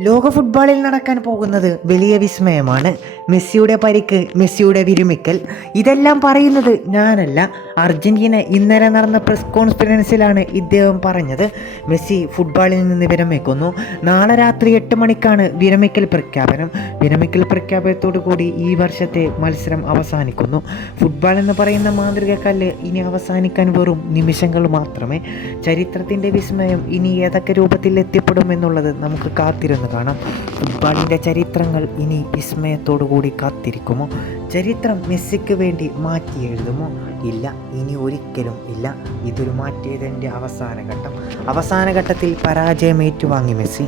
ലോക ഫുട്ബോളിൽ നടക്കാൻ പോകുന്നത് വലിയ വിസ്മയമാണ്. മെസ്സിയുടെ പരിക്ക് മെസ്സിയുടെ വിരമിക്കൽ ഇതെല്ലാം പറയുന്നത് ഞാനല്ല. അർജന്റീന ഇന്നലെ നടന്ന പ്രസ് കോൺഫറൻസിലാണ് ഇദ്ദേഹം പറഞ്ഞത്. മെസ്സി ഫുട്ബോളിൽ നിന്ന് വിരമിക്കുന്നു. നാളെ രാത്രി എട്ട് മണിക്കാണ് വിരമിക്കൽ പ്രഖ്യാപനം. വിരമിക്കൽ പ്രഖ്യാപനത്തോടു കൂടി ഈ വർഷത്തെ മത്സരം അവസാനിക്കുന്നു. ഫുട്ബോൾ എന്ന് പറയുന്ന മാന്ത്രിക കല്ല് ഇനി അവസാനിക്കാൻ വെറും നിമിഷങ്ങൾ മാത്രമേ. ചരിത്രത്തിന്റെ വിസ്മയം ഇനി ഏതൊക്കെ രൂപത്തിൽ എത്തിപ്പെടും എന്നുള്ളത് നമുക്ക് കാത്തിരുന്ന് കാണാം. ഫുട്ബോളിന്റെ ചരിത്രങ്ങൾ ഇനി വിസ്മയത്തോടു കൂടി കാത്തിരിക്കുമോ? ചരിത്രം മെസ്സിക്ക് വേണ്ടി മാറ്റി എഴുതുമോ? ഇല്ല. ഇനി ഒരിക്കലും ഇല്ല. ഇതൊരു മാറ്റിയതിന്റെ അവസാന ഘട്ടം അവസാന ഘട്ടത്തിൽ പരാജയം ഏറ്റുവാങ്ങി മെസ്സി.